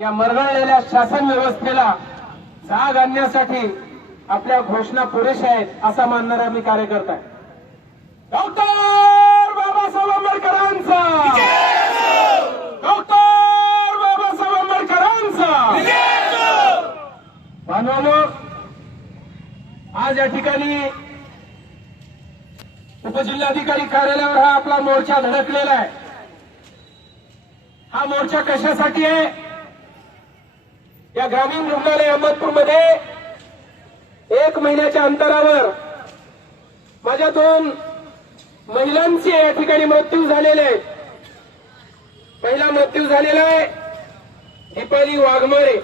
या मरगळलेल्या शासन व्यवस्थेला जाग आणण्यासाठी आपल्या घोषणा पुरेशा आहेत असं मानणारा मी कार्यकर्ता आहे. डॉक्टर बाबासाहेब आंबेडकरांचा, डॉक्टर बाबासाहेब आंबेडकरांचा. बांधवांनो, आज या ठिकाणी उपजिल्हाधिकारी कार्यालयावर हा आपला मोर्चा धडकलेला आहे. हा मोर्चा कशासाठी आहे? या ग्रामीण रुग्णालय अहमदपूरमध्ये 1 महिन्याच्या अंतरावर माझ्या 2 महिलांचे या ठिकाणी मृत्यू झालेले आहेत. पहिला मृत्यू झालेला आहे दीपाली वाघमारे,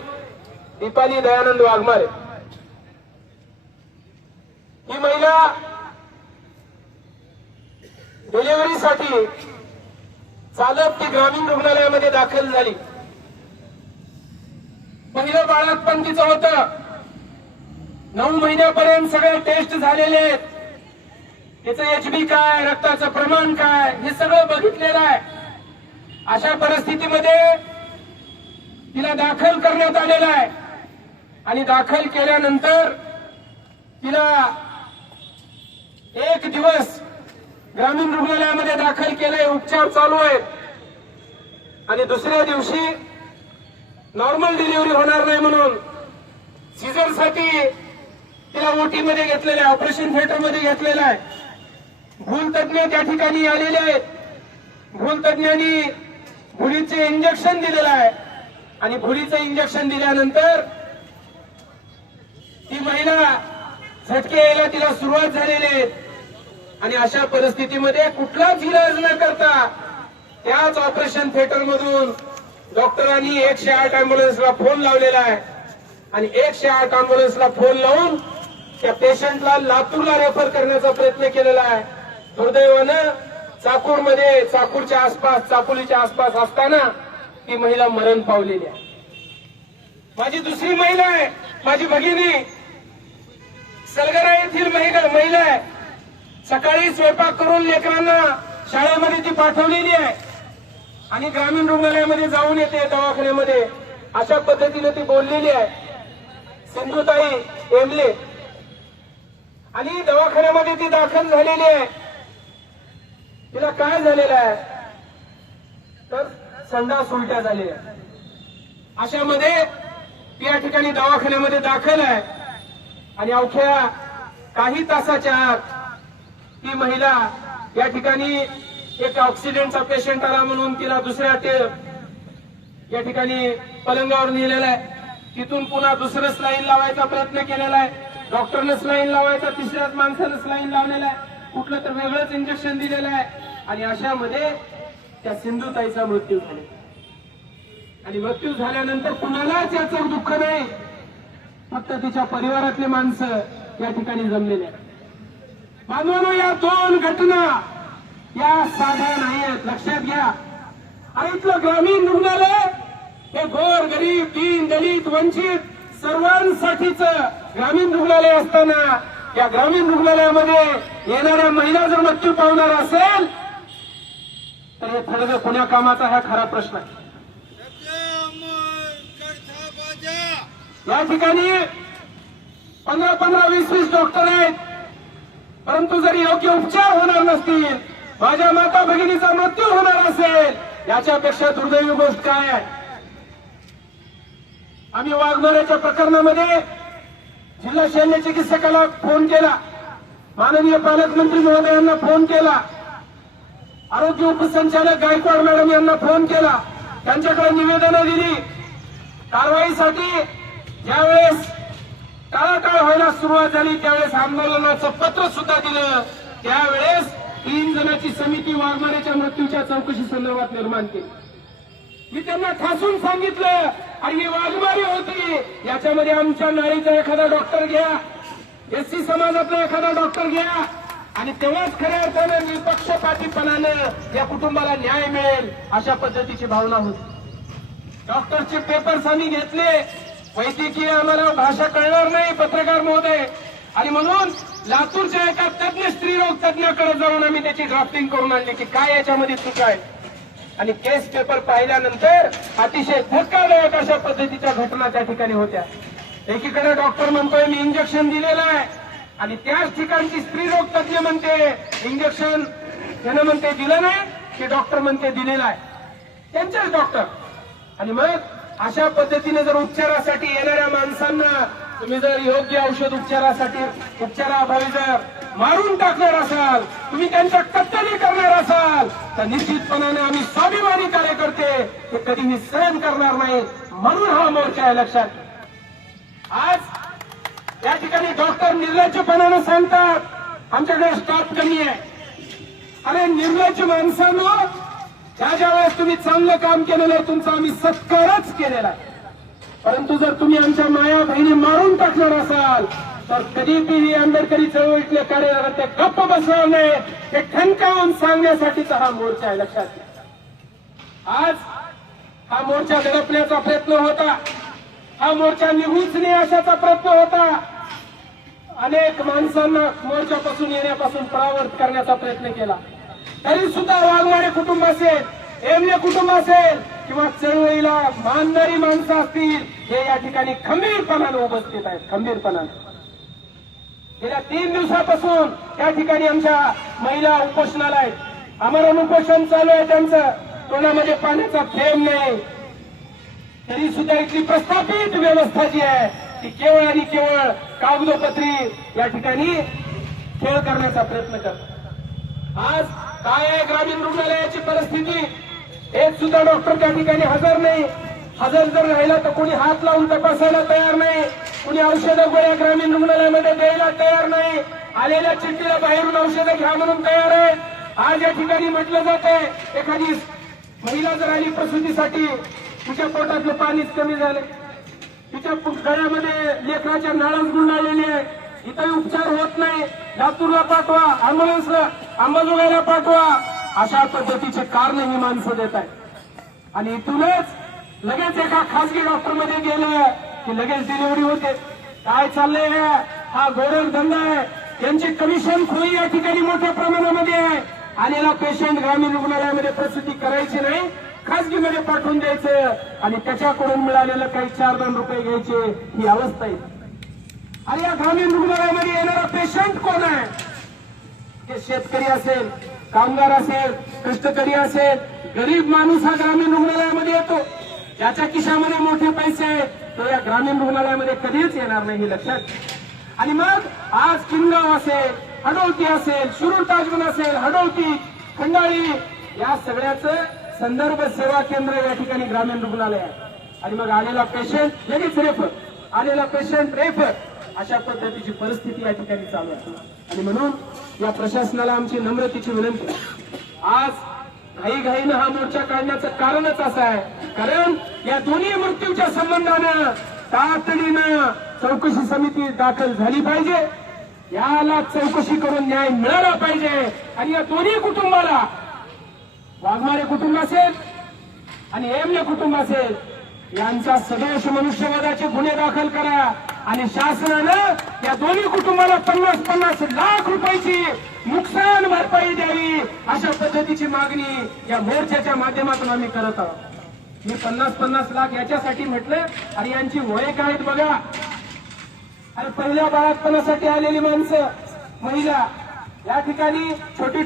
दीपाली दयानंद वाघमारे. ही महिला डिलिव्हरीसाठी चालत ती ग्रामीण रुग्णालयामध्ये दाखल झाली. पहिलं बाळातपण तिचं होतं. 9 महिन्यापर्यंत सगळे टेस्ट झालेले आहेत. तिचं HB काय, रक्ताचं प्रमाण काय, हे सगळं बघितलेलं आहे. अशा परिस्थितीमध्ये तिला दाखल करण्यात आलेलं आहे आणि दाखल केल्यानंतर तिला 1 दिवस ग्रामीण रुग्णालयामध्ये दाखल केलंय, उपचार चालू आहेत आणि दुसऱ्या दिवशी नॉर्मल डिलिव्हरी होणार नाही म्हणून सीझरसाठी तिला ओटी मध्ये घेतलेलं आहे, ऑपरेशन थिएटर मध्ये घेतलेलं आहे. भूलतज्ञ त्या ठिकाणी आलेले आहेत. भूलतज्ञांनी भुलीचे इंजेक्शन दिलेलं आहे आणि भुलीचं इंजेक्शन दिल्यानंतर ती महिला झटके यायला तिला सुरुवात झालेली आहे आणि अशा परिस्थितीमध्ये कुठलाच इलाज न करता त्याच ऑपरेशन थिएटर मधून डॉक्टरांनी 108 अँब्युलन्सला फोन लावलेला आहे आणि 108 अँब्युलन्सला फोन लावून त्या पेशंटला लातूरला रेफर करण्याचा प्रयत्न केलेला आहे. दुर्दैवानं चाकूरमध्ये, चाकूरच्या आसपास, चाकुलीच्या आसपास असताना ती महिला मरण पावलेली आहे. माझी दुसरी महिला आहे, माझी भगिनी सलगरा येथील महिला आहे. सकाळी स्वयंपाक करून लेकरांना शाळेमध्ये ती पाठवलेली आहे आणि ग्रामीण रुग्णालयामध्ये जाऊन येते, दवाखान्यामध्ये. अशा पद्धतीने ती बोललेली आहे. सिंधुताई एमले. आणि दवाखान्यामध्ये ती दाखल झालेली आहे. तिला काय झालेलं आहे तर संडास उलट्या झालेल्या. अशामध्ये ती या ठिकाणी दवाखान्यामध्ये दाखल आहे आणि अवघ्या काही तासाच्या आत ती महिला या ठिकाणी एक ऑक्सिडेंटचा पेशंट आला म्हणून तिला दुसऱ्या या ठिकाणी पलंगावर नेलेला आहे. तिथून पुन्हा दुसरं स्लाईन लावायचा प्रयत्न केलेला आहे. डॉक्टरनं स्लाईन लावायचा, तिसऱ्याच माणसानं स्लाईन लावलेला आहे, कुठलं तर वेगळंच इंजेक्शन दिलेलं आहे आणि अशामध्ये त्या सिंधुताईचा मृत्यू झाला. आणि मृत्यू झाल्यानंतर कुणालाच याचं दुःख नाही, फक्त तिच्या परिवारातले माणसं या ठिकाणी जमलेले आहेत. बांधवांनो, या 2 घटना या साध्या नाही आहेत, लक्षात घ्या. आणि इथलं ग्रामीण रुग्णालय हे गोर गरीब, दीन दलित, वंचित सर्वांसाठीच ग्रामीण रुग्णालय असताना या ग्रामीण रुग्णालयामध्ये येणाऱ्या महिला जर मृत्यू पावणार असेल तर हे थडगं पुण्या कामाचा हा खरा प्रश्न आहे. या ठिकाणी 15-15, 20-20 डॉक्टर आहेत, परंतु जर योग्य उपचार होणार नसतील, माझ्या माता भगिनीचा मृत्यू होणार असेल, याच्यापेक्षा दुर्दैवी गोष्ट काय आहे? आम्ही वाघमारेच्या प्रकरणामध्ये जिल्हा शल्य चिकित्सकाला फोन केला, माननीय पालकमंत्री महोदयांना फोन केला, आरोग्य उपसंचालक गायकवाड मॅडम यांना फोन केला, त्यांच्याकडे निवेदनं दिली. कारवाईसाठी ज्यावेळेस टाळाटाळ व्हायला सुरुवात झाली त्यावेळेस आंदोलनाचं पत्र सुद्धा दिलं. त्यावेळेस 3 जणांची समिती वाघमारेच्या मृत्यूच्या चौकशी संदर्भात निर्माण केली. मी त्यांना ठासून सांगितलं, आणि ही वाघमारी होती, याच्यामध्ये आमच्या नारीचा एखादा डॉक्टर घ्या, SC समाजातला एखादा डॉक्टर घ्या आणि तेव्हाच खऱ्या अर्थानं निपक्षपातीपणानं या कुटुंबाला न्याय मिळेल, अशा पद्धतीची भावना होती. डॉक्टरचे पेपर्स आम्ही घेतले, वैद्यकीय आम्हाला भाषा कळणार नाही पत्रकार महोदय, आणि म्हणून लातूरच्या एका तज्ञ स्त्रीरोग तज्ञाकडे जाऊन आम्ही त्याची ड्राफ्टिंग करून आणली की काय याच्यामध्ये चूक आहे. आणि केस पेपर पाहिल्यानंतर अतिशय धक्कादायक अशा पद्धतीच्या घटना त्या ठिकाणी होत्या. एकीकडे डॉक्टर म्हणतोय मी इंजेक्शन दिलेलं आहे आणि त्याच ठिकाणची स्त्रीरोग तज्ञ म्हणते इंजेक्शन त्यानं म्हणते दिलं नाही, की डॉक्टर म्हणते दिलेलं आहे, त्यांचेच डॉक्टर. आणि मग अशा पद्धतीने जर उपचारासाठी येणाऱ्या माणसांना तुम्ही जर योग्य औषध उपचाराअभावी जर मारून टाकणार असाल, तुम्ही त्यांच्या कत्तली करणार असाल, तर निश्चितपणाने आम्ही स्वाभिमानी कार्यकर्ते हे कधीही सहन करणार नाही. म्हणून हा मोर्चा आहे. लक्षात आज या ठिकाणी डॉक्टर निर्लज्जपणानं सांगतात आमच्याकडे स्टॉप कमी आहे. अरे निर्लज्ज माणसानं ज्या वेळेस तुम्ही चांगलं काम केलेलं आहे तुमचा आम्ही सत्कारच केलेला आहे, परंतु जर तुम्ही आमच्या माया बहिणी मारून टाकणार असाल तर कधीही आंबेडकरी चळवळीतले कार्यकर्ते गप्प बसणार नाही. हे ठणकावून सांगण्यासाठीचा हा मोर्चा आहे. लक्षात घ्या. आज हा मोर्चा दडपण्याचा प्रयत्न होता, हा मोर्चा निघूच नाही अशाचा प्रयत्न होता. अनेक माणसांना मोर्चापासून येण्यापासून परावर्त करण्याचा प्रयत्न केला, तरी सुद्धा वाघमारे कुटुंब असेल, एमले कुटुंब असेल किंवा चळवळीला मानणारी माणसं असतील, हे या ठिकाणी खंबीरपणाने उपस्थित आहेत. खंबीरपणाने गेल्या 3 दिवसापासून त्या ठिकाणी आमच्या महिला उपोषणाला आहेत. आमरण उपोषण चालू आहे त्यांचं, तोंडामध्ये पाण्याचा थेंब नाही, तरी सुद्धा इथली प्रस्थापित व्यवस्था जी आहे ती केवळ आणि केवळ कागदोपत्री या ठिकाणी खेळ करण्याचा प्रयत्न करतात. आज काय आहे ग्रामीण रुग्णालयाची परिस्थिती, एक सुद्धा डॉक्टर त्या ठिकाणी हजर नाही. हजर जर राहिला तर कोणी हात लावून तपासायला तयार नाही, कोणी औषधं गोळ्या ग्रामीण रुग्णालयामध्ये द्यायला तयार नाही, आलेल्या चिठ्ठीला बाहेरून औषधं घ्या म्हणून तयार आहे. आज या ठिकाणी म्हटलं जात आहे एखादी महिला जर आली प्रसूतीसाठी, तिच्या पोटातलं पाणीच कमी झालं, तिच्या गळ्यामध्ये लेकराच्या नाळच गुंडाळलेली आहे, इथंही उपचार होत नाही, लातूरला पाठवा, अँब्युलन्सला अंबाजोगाईला पाठवा, अशा पद्धतीचे कारण ही माणसं देत आहेत. आणि इथूनच लगेच एका खासगी डॉक्टर मध्ये गेलं की लगेच डिलिव्हरी होते. काय चाललंय हा गोरख धंदा आहे. त्यांची कमिशन खोई या ठिकाणी मोठ्या प्रमाणामध्ये आहे. आलेला पेशंट ग्रामीण रुग्णालयामध्ये प्रसूती करायची नाही, खासगीमध्ये पाठवून द्यायचं आणि त्याच्याकडून मिळालेलं काही 4-2 रुपये घ्यायचे, ही अवस्था आहे. आणि या ग्रामीण रुग्णालयामध्ये येणारा पेशंट कोण आहे? ते शेतकरी असेल, कामगार असेल, कष्टकरी असेल, गरीब माणूस हा ग्रामीण रुग्णालयामध्ये येतो. ज्याच्या खिशामध्ये मोठे पैसे आहेत तो या ग्रामीण रुग्णालयामध्ये कधीच येणार नाही, हे लक्षात. आणि मग आज किनगाव असेल, हडोळकी असेल, शिरूर ताजगण असेल, हडोळकी, खंडाळी या सगळ्याचं संदर्भ सेवा केंद्र या ठिकाणी ग्रामीण रुग्णालय आहे. आणि मग आलेला पेशंट लगेच रेफर, आलेला पेशंट रेफर, अशा पद्धतीची परिस्थिती या ठिकाणी चालू आहे. आणि म्हणून या प्रशासनाला आमची नम्रतेची विनंती, आज घाईघाईनं हा मोर्चा काढण्याचं कारणच असं आहे, कारण या दोन्ही मृत्यूच्या संबंधानं तातडीनं चौकशी समिती दाखल झाली पाहिजे, याला चौकशी करून न्याय मिळाला पाहिजे. आणि या दोन्ही कुटुंबाला, वाघमारे कुटुंब असेल आणि एमले कुटुंब असेल, यांचा सदोष मनुष्यवधाचे गुन्हे दाखल करा आणि शासनानं या दोन्ही कुटुंबाला 50-50 लाख रुपयाची नुकसान भरपाई द्यावी, अशा पद्धतीची मागणी या मोर्चाच्या माध्यमातून आम्ही करत आहोत. मी 50-50 लाख याच्यासाठी म्हटलं, आणि यांची वय काय आहेत बघा. आणि पहिल्या बाळातपणासाठी आलेली माणसं, महिला या ठिकाणी छोटी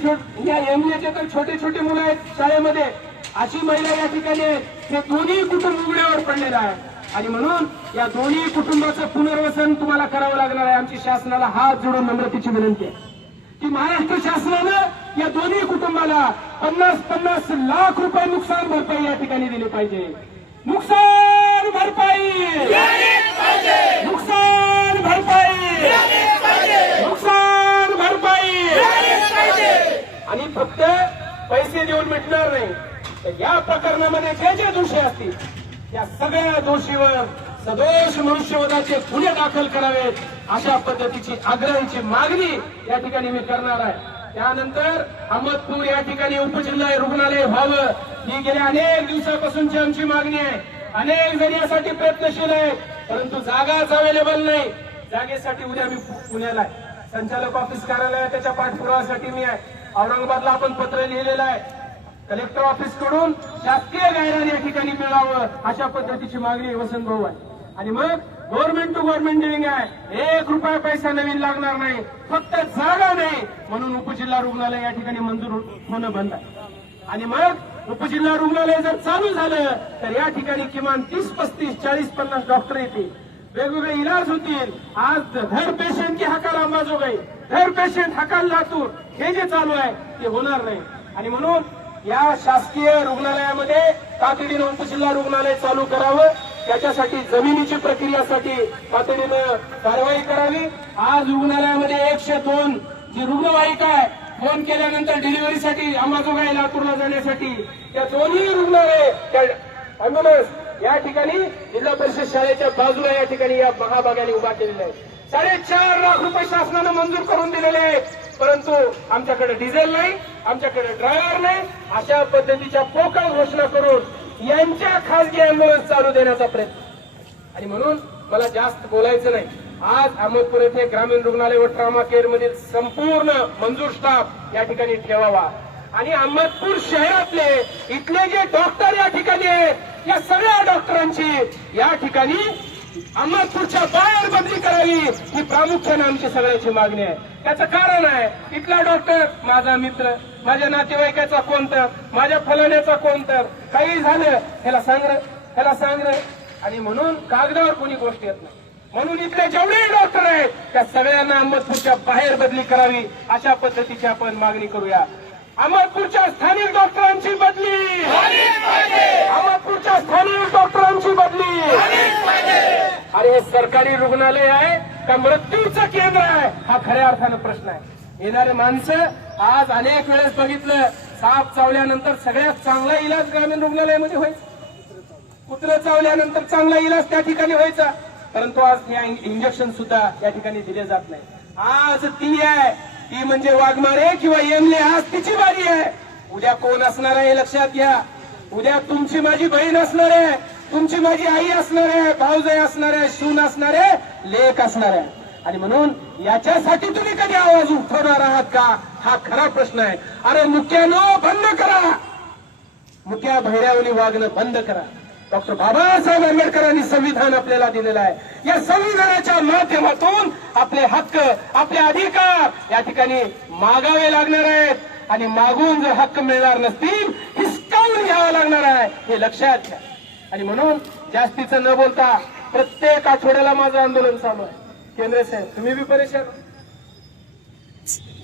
या एमलेचे तर छोटे मुलं आहेत शाळेमध्ये, अशी महिला या ठिकाणी आहेत. हे दोन्ही कुटुंब उघड्यावर पडलेलं आहे. आणि म्हणून या दोन्ही कुटुंबाचं पुनर्वसन तुम्हाला करावं लागणार आहे. आमची शासनाला हात जोडून नम्रतेची विनंती आहे की महाराष्ट्र शासनानं या दोन्ही कुटुंबाला 50-50 लाख रुपये नुकसान भरपाई या ठिकाणी दिली पाहिजे. नुकसान भरपाई, नुकसान भरपाई, नुकसान भरपाई. आणि फक्त पैसे देऊन मिटणार नाही, तर या प्रकरणामध्ये जे दोषी असतील त्या सगळ्या दोषीवर सदोष मनुष्यवधाचे गुन्हे दाखल करावेत, अशा पद्धतीची आग्रहाची मागणी या ठिकाणी मी करणार आहे. त्यानंतर अहमदपूर या ठिकाणी उपजिल्हा रुग्णालय व्हावं, ही गेल्या अनेक दिवसापासूनची आमची मागणी आहे. अनेक जण यासाठी प्रयत्नशील आहेत, परंतु जागाच अवेलेबल नाही. जागेसाठी उद्या मी पुण्याला आहे, संचालक ऑफिस कार्यालय त्याच्या पाठपुराव्यासाठी मी आहे. औरंगाबादला आपण पत्र लिहिलेलं आहे, कलेक्टर ऑफिस कडून शासकीय गायरान या ठिकाणी मिळावं अशा पद्धतीची मागणी वसंत भाऊ आहे. आणि मग गव्हर्नमेंट टू गव्हर्नमेंट डिलिंग आहे, 1 रुपया पैसा नवीन लागणार नाही, फक्त जागा नाही म्हणून उपजिल्हा रुग्णालय या ठिकाणी मंजूर होणं बंद आहे. आणि मग उपजिल्हा रुग्णालय जर चालू झालं तर या ठिकाणी किमान 30, 35, 40, 50 डॉक्टर येतील, वेगवेगळे इलाज होतील. आज धर पेशंट की हकाल अंबाजोगाई, धर पेशंट हकाल लातूर, हे जे चालू आहे ते होणार नाही. आणि म्हणून या शासकीय रुग्णालयामध्ये तातडीनं उपजिल्हा रुग्णालय चालू करावं, त्याच्यासाठी जमिनीची प्रक्रियासाठी तातडीनं कारवाई करावी. आज रुग्णालयामध्ये 102 जी रुग्णवाहिका आहे, फोन केल्यानंतर डिलिव्हरीसाठी अंबाजोगाई लातूरला जाण्यासाठी त्या दोन्ही रुग्णालय त्या अँब्युलन्स या ठिकाणी जिल्हा परिषद शाळेच्या बाजूला या ठिकाणी या महाभागाने उभा केलेला आहे. 4.5 लाख रुपये शासनानं मंजूर करून दिलेले आहेत, परंतु आमच्याकडे डिझेल नाही, आमच्याकडे ड्रायव्हर नाही, अशा पद्धतीच्या पोकळ घोषणा करून यांच्या खासगी अँब्युलन्स चालू देण्याचा प्रयत्न. आणि म्हणून मला जास्त बोलायचं नाही. आज अहमदपूर येथे ग्रामीण रुग्णालय व ट्रॉमा केअर मधील संपूर्ण मंजूर स्टाफ या ठिकाणी ठेवावा. आणि अहमदपूर शहरातले इथले जे डॉक्टर या ठिकाणी आहेत, या सगळ्या डॉक्टरांची या ठिकाणी अहमदपूरच्या बाहेर बदली करावी, ही प्रामुख्याने आमची सगळ्याची मागणी आहे. त्याचं कारण आहे, इथला डॉक्टर माझा मित्र, माझ्या नातेवाईकाचा कोण तर, माझ्या फलाण्याचा कोण तर, काही झालं ह्याला सांग रे. आणि म्हणून कागदावर कोणी गोष्ट येत नाही. म्हणून इथले जेवढे डॉक्टर आहेत त्या सगळ्यांना अहमदपूरच्या बाहेर बदली करावी, अशा पद्धतीची आपण मागणी करूया. अहमदपूरच्या स्थानिक डॉक्टरांची बदली, अहमदपूरच्या स्थानिक डॉक्टरांची बदली. अरे हे सरकारी रुग्णालय आहे का मृत्यूचं केंद्र आहे, हा खऱ्या अर्थानं प्रश्न आहे. येणारे माणसं आज अनेक वेळेस बघितलं, साप चावल्यानंतर सगळ्यात चांगला इलाज ग्रामीण रुग्णालयामध्ये व्हायचा, कुत्रं चावल्यानंतर चांगला इलाज त्या ठिकाणी व्हायचा, परंतु आज या इंजेक्शन सुद्धा या ठिकाणी दिले जात नाही. आज ती आहे, ती म्हणजे वाघमारे किंवा येमले, आज तिची बारी आहे. उद्या कोण असणार आहे हे लक्षात घ्या. उद्या तुमची माझी बहीण असणार आहे, तुमची माझी आई असणार आहे, भाऊजाई असणार आहे, सून असणार आहे, लेक असणार आहे. आणि म्हणून याच्यासाठी तुम्ही कधी आवाज उठवणार आहात का, हा खरा प्रश्न आहे. अरे मुक्यानो बंद करा, मुक्या भैऱ्यावली वागणं बंद करा. डॉक्टर बाबासाहेब आंबेडकरांनी संविधान आपल्याला दिलेलं आहे. या संविधानाच्या माध्यमातून आपले हक्क, आपले अधिकार या ठिकाणी मागावे लागणार आहेत. आणि मागून जर हक्क मिळणार नसतील, हिसकावून घ्यावा लागणार आहे, हे लक्षात घ्या. आणि म्हणून जास्तीचं न बोलता प्रत्येक आठवड्याला माझं आंदोलन चालू आहे. केंद्र साहेब तुम्ही बी परेशान,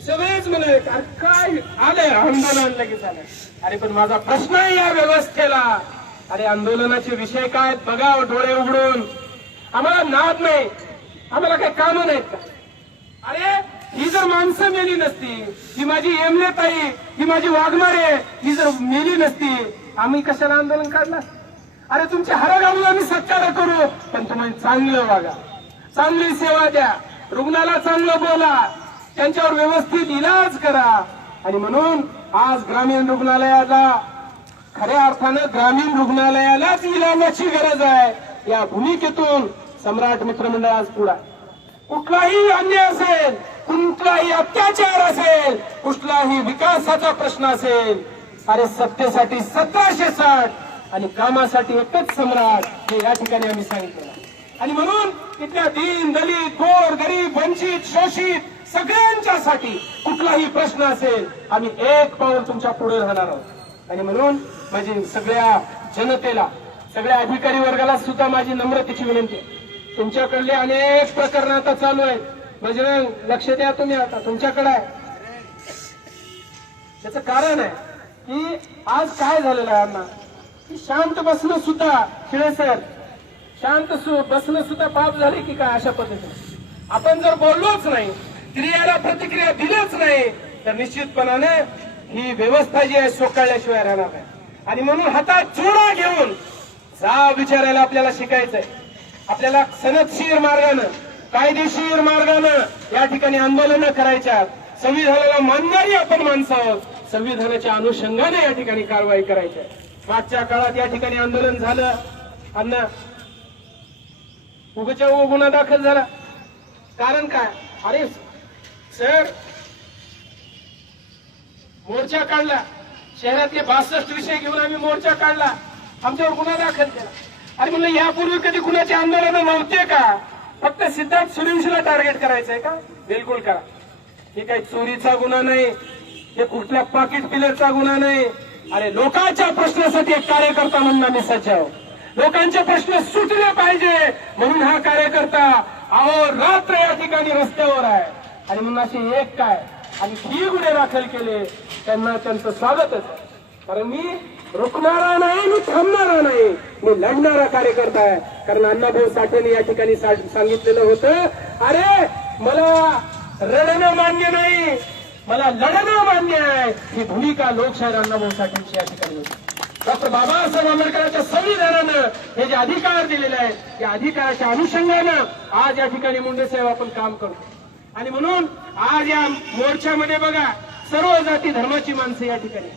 सगळेच म्हणे काय आले आंदोलन लगेच आलं. अरे पण माझा प्रश्न आहे या व्यवस्थेला. अरे आंदोलनाचे विषय काय बघा डोळे उघडून. आम्हाला नाद नाही, आम्हाला काही कामं नाहीत का. अरे ही जर माणसं मेली नसती, ही माझी येमले ताई, ही माझी वाघमारे, ही जर मेली नसती, आम्ही कशाला आंदोलन काढणार. अरे तुमच्या हरगावला आम्ही सत्कार करू, पण तुम्ही चांगलं वागा, चांगली सेवा द्या, रुग्णाला चांगलं बोला, त्यांच्यावर व्यवस्थित इलाज करा. आणि म्हणून आज ग्रामीण रुग्णालयाला, खऱ्या अर्थानं ग्रामीण रुग्णालयालाच इलाजाची गरज आहे. या भूमिकेतून सम्राट मित्रमंडळ आज पुढा. कुठलाही अन्याय असेल, कुठलाही अत्याचार असेल, कुठलाही विकासाचा प्रश्न असेल, अरे सत्तेसाठी 1760 आणि कामासाठी एकच सम्राट, हे या ठिकाणी आम्ही सांगितलं. आणि म्हणून इथल्या दीन दलित गोर गरीब वंचित शोषित सगळ्यांच्यासाठी कुठलाही प्रश्न असेल, आम्ही एक पाऊल तुमच्या पुढे राहणार आहोत. आणि म्हणून माझी सगळ्या जनतेला, सगळ्या अधिकारी वर्गाला सुद्धा माझी नम्रतेची विनंती आहे. तुमच्याकडले अनेक प्रकरण आता चालू आहेत. बजरंग लक्ष द्या तुम्ही, आता तुमच्याकडे आहे. त्याचं कारण आहे की आज काय झालेलं आहे अण्णा, की शांत बसणं सुद्धा, खिळे सर, शांत बसणं सुद्धा पाप झाले की काय. अशा पद्धतीने आपण जर बोललोच नाही, क्रियाला प्रतिक्रिया दिलीच नाही, तर निश्चितपणाने ही व्यवस्था जी आहे सोकाळल्याशिवाय राहणार नाही. आणि म्हणून हातात चोळा घेऊन जा विचारायला आपल्याला शिकायचंय. आपल्याला सनदशीर मार्गानं, कायदेशीर मार्गानं या ठिकाणी आंदोलनं करायच्या. संविधानाला मानणारी आपण माणसं आहोत, संविधानाच्या अनुषंगाने या ठिकाणी कारवाई करायची. मागच्या काळात या ठिकाणी आंदोलन झालं, अण्णा उगच्या गुन्हा दाखल झाला. कारण काय, अरे सर मोर्चा काढला, शहरातले 62 विषय घेऊन आम्ही मोर्चा काढला, आमच्यावर गुन्हा दाखल केला. आणि म्हणलं यापूर्वी कधी कुणाचे आंदोलन नव्हते का? फक्त सिद्धार्थ सूर्यवंशीला टार्गेट करायचंय का? बिलकुल करा. हे काही चोरीचा गुन्हा नाही, हे कुठल्या पाकिट पिलरचा गुन्हा नाही. अरे लोकांच्या प्रश्नासाठी एक कार्यकर्ता म्हणून आम्ही सज्ज आहोत. लोकांचे प्रश्न सुटले पाहिजे म्हणून हा कार्यकर्ता अहोरात्र या ठिकाणी रस्त्यावर आहे. आणि म्हणून असे एक काय आणि 3 गुन्हे दाखल केले, त्यांना त्यांचं स्वागतच आहे. कारण मी रोखणारा नाही, मी थांबणारा नाही, मी लढणारा कार्यकर्ता आहे. कारण अण्णाभाऊ साठेने या ठिकाणी सांगितलेलं होतं, अरे मला रडणं मान्य नाही, मला लढणं मान्य आहे. ही भूमिका लोकशाहीर अण्णाभाऊ साठेंची या ठिकाणी होती. डॉक्टर बाबासाहेब आंबेडकरांच्या संविधानानं हे जे अधिकार दिलेले आहेत, त्या अधिकाराच्या अनुषंगानं आज या ठिकाणी मुंडे साहेब आपण काम करतो. आणि म्हणून आज या मोर्चामध्ये बघा सर्व जाती धर्माची माणसं या ठिकाणी.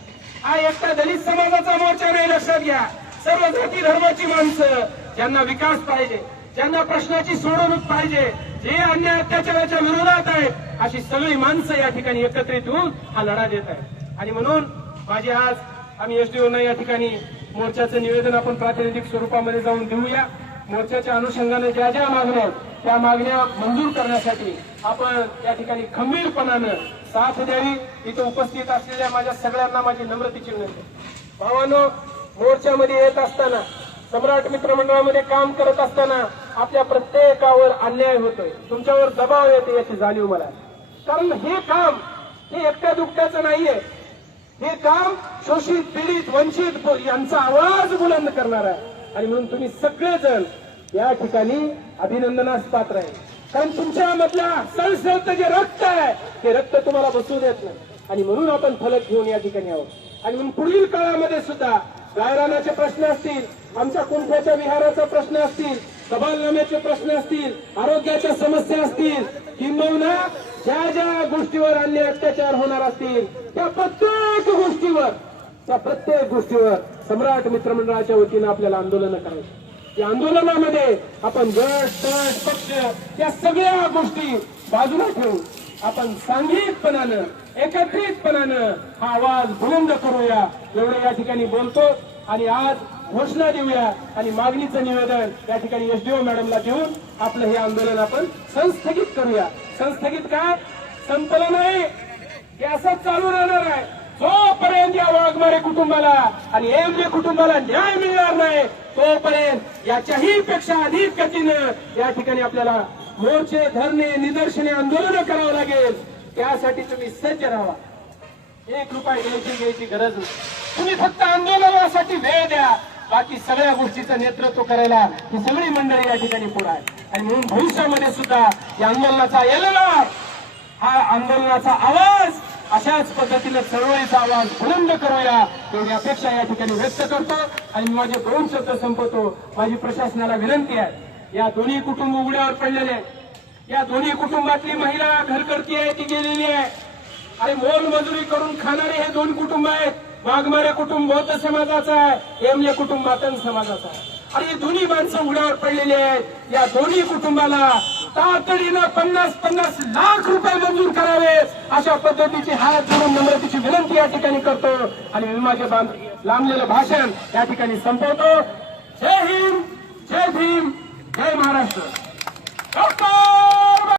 हा एकटा दलित समाजाचा मोर्चा नाही, लक्षात घ्या. सर्व जाती धर्माची माणसं, ज्यांना विकास पाहिजे, ज्यांना प्रश्नाची सोडवणूक पाहिजे, जे अन्याय अत्याचाराच्या विरोधात आहेत, अशी सगळी माणसं या ठिकाणी एकत्रित होऊन हा लढा देत आहेत. आणि म्हणून माझी आज आम्ही एसडीओना या ठिकाणी मोर्चाचं निवेदन आपण प्रातिनिधिक स्वरूपामध्ये जाऊन देऊया. मोर्चाच्या अनुषंगाने ज्या ज्या मागण्या त्या मागण्या मंजूर करण्यासाठी आपण या ठिकाणी खंबीरपणानं साथ द्यावी. इथं उपस्थित असलेल्या माझ्या सगळ्यांना माझी नम्रतेची विनंती. भावांनो, मोर्चामध्ये येत असताना, सम्राट मित्रमंडळामध्ये काम करत असताना आपल्या प्रत्येकावर अन्याय होतोय, तुमच्यावर दबाव येते याची जाणीव मला. कारण हे काम हे एकट्या दुकट्याचं नाहीये, हे काम शोषित पीडित वंचित यांचा आवाज बुलंद करणार आहे. आणि म्हणून तुम्ही सगळेजण या ठिकाणी अभिनंदनास पात्र आहे. कारण तुमच्यामधल्या सळसळत जे रक्त आहे ते रक्त तुम्हाला बसू देत नाही. आणि म्हणून आपण फलक घेऊन या ठिकाणी आहोत. आणि म्हणून पुढील काळामध्ये सुद्धा गायरानाचे प्रश्न असतील, आमच्या कुंभाच्या विहाराचा प्रश्न असतील, कबालनाम्याचे प्रश्न असतील, आरोग्याच्या समस्या असतील, किंबहुना ज्या ज्या गोष्टीवर अन्याय अत्याचार होणार असतील त्या प्रत्येक गोष्टीवर सम्राट मित्रमंडळाच्या वतीनं आपल्याला आंदोलन करायचं. या आंदोलनामध्ये आपण गट तट पक्ष या सगळ्या गोष्टी बाजूला ठेवून आपण सांघिकपणानं एकत्रितपणानं हा आवाज बुलंद करूया, एवढं या ठिकाणी बोलतो. आणि आज घोषणा देऊया आणि मागणीचं निवेदन या ठिकाणी एसडीओ मॅडमला देऊन आपलं हे आंदोलन आपण संस्थगित करूया. संस्थगित काय? संपलं नाही, हे असंच चालू राहणार आहे जोपर्यंत या वाघमारे कुटुंबाला आणि एमजे कुटुंबाला न्याय मिळणार नाही, तोपर्यंत याच्याही पेक्षा अधिक गतीनं या ठिकाणी आपल्याला मोर्चे, धरणे, निदर्शने, आंदोलन करावं लागेल. त्यासाठी तुम्ही सज्ज राहा. 1 रुपया घ्यायची गरज नाही. तुम्ही फक्त आंदोलनासाठी वेळ द्या, बाकी सगळ्या गोष्टीचं नेतृत्व करायला ही सगळी मंडळी या ठिकाणी पुढे आहे. आणि म्हणून भविष्यामध्ये सुद्धा या आंदोलनाचा एल्गार, हा आंदोलनाचा आवाज अशाच पद्धतीने चळवळीचा आवाज बुलंद करूया, एवढी अपेक्षा या ठिकाणी व्यक्त करतो. आणि मी माझे 2 शब्द संपवतो. माझी प्रशासनाला विनंती आहे, या दोन्ही कुटुंब उघड्यावर पडलेले, या दोन्ही कुटुंबातली महिला घरकरती आहे ती गेलेली आहे. अरे मोलमजुरी करून खाणारे हे 2 कुटुंब आहेत. वाघमारे कुटुंब बौद्ध समाजाचं आहे, एमले कुटुंब मातंग समाजाचं आहे. आणि ही दोन्ही माणसं उघड्यावर पडलेली आहेत. या दोन्ही कुटुंबाला तातडीनं 50-50 लाख रुपये मंजूर करावे, अशा पद्धतीची हात जोडून नम्रतेची विनंती या ठिकाणी करतो. आणि मी माझे लांबलेलं भाषण या ठिकाणी संपवतो. जय हिंद, जय भीम, जय महाराष्ट्र. डॉक्टर